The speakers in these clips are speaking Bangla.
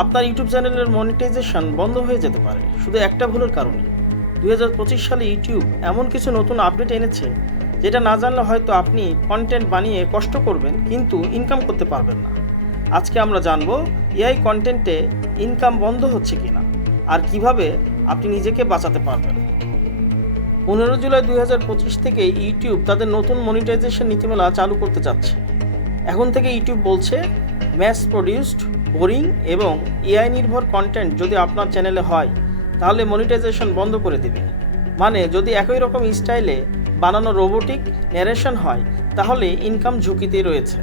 আপনার ইউটিউব চ্যানেলের মনিটাইজেশন বন্ধ হয়ে যেতে পারে। শুধু একটা ভুলের কারণে দুই হাজার পঁচিশ সালে ইউটিউব এমন কিছু নতুন আপডেট এনেছে, যেটা না জানলে হয়তো আপনি কন্টেন্ট বানিয়ে কষ্ট করবেন, কিন্তু ইনকাম করতে পারবেন না। আজকে আমরা জানব, এআই কন্টেন্টে ইনকাম বন্ধ হচ্ছে কিনা, আর কীভাবে আপনি নিজেকে বাঁচাতে পারবেন। পনেরো জুলাই দুই হাজার পঁচিশ থেকে ইউটিউব তাদের নতুন মনিটাইজেশন নীতিমালা চালু করতে যাচ্ছে। এখন থেকে ইউটিউব বলছে ম্যাস প্রডিউসড বোরিং এবং এআই নির্ভর কন্টেন্ট যদি আপনার চ্যানেলে হয়, তাহলে মনিটাইজেশন বন্ধ করে দেবে মানে যদি একই রকম স্টাইলে বানানো রোবোটিক ন্যারেশন হয়, তাহলে ইনকাম ঝুঁকিতে রয়েছে।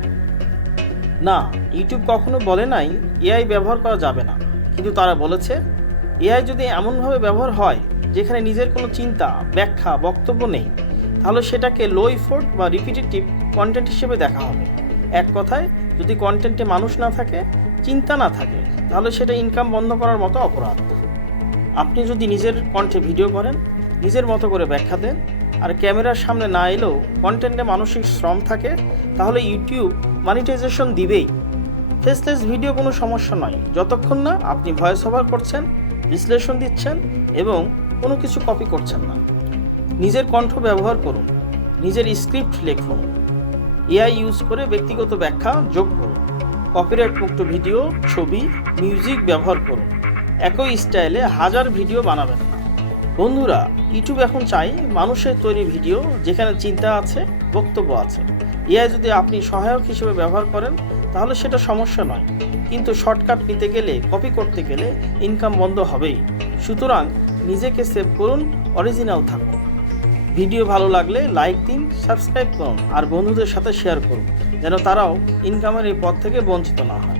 না ইউটিউব কখনো বলে নাই এআই ব্যবহার করা যাবে না, কিন্তু তারা বলেছে, এআই যদি এমনভাবে ব্যবহার হয়, যেখানে নিজের কোনো চিন্তা, ব্যাখ্যা, বক্তব্য নেই, তাহলে সেটাকে লো ইফোর্ট বা রিপিটেটিভ কন্টেন্ট হিসেবে দেখা হবে। এক কথায়, যদি কন্টেন্টে মানুষ না থাকে চিন্তা না থাকে, তাহলে সেটা ইনকাম বন্ধ করার মতো অপরাধ। আপনি যদি নিজের কণ্ঠে ভিডিও করেন, নিজের মতো করে ব্যাখ্যা দেন, আর ক্যামেরার সামনে না এলেও কন্টেন্টে মানসিক শ্রম থাকে, তাহলে ইউটিউব মনিটাইজেশন দিবেই। ফেসলেস ভিডিও কোনো সমস্যা নয়। যতক্ষণ না আপনি ভয়েস ওভার করছেন, বিশ্লেষণ দিচ্ছেন এবং কোনো কিছু কপি করছেন না। নিজের কণ্ঠ ব্যবহার করুন, নিজের স্ক্রিপ্ট লেখুন। এআই ইউজ করে ব্যক্তিগত ব্যাখ্যা যোগ করুন। কপিরাইট মুক্ত ভিডিও, ছবি মিউজিক ব্যবহার করুন। একই স্টাইলে হাজার ভিডিও বানাবেন না। বন্ধুরা ইউটিউব এখন চাই মানুষের তৈরি ভিডিও যেখানে চিন্তা আছে, বক্তব্য আছে। এআই যদি আপনি সহায়ক হিসেবে ব্যবহার করেন, তাহলে সেটা সমস্যা নয়। কিন্তু শর্টকাট নিতে গেলে কপি করতে গেলে ইনকাম বন্ধ হবেই। সুতরাং নিজেকে সেভ করুন অরিজিনাল থাকুন। ভিডিও ভালো লাগলে লাইক দিন, সাবস্ক্রাইব করুন, আর বন্ধুদের সাথে শেয়ার করুন, যেন তারাও ইনকামের এই পথ থেকে বঞ্চিত না হয়।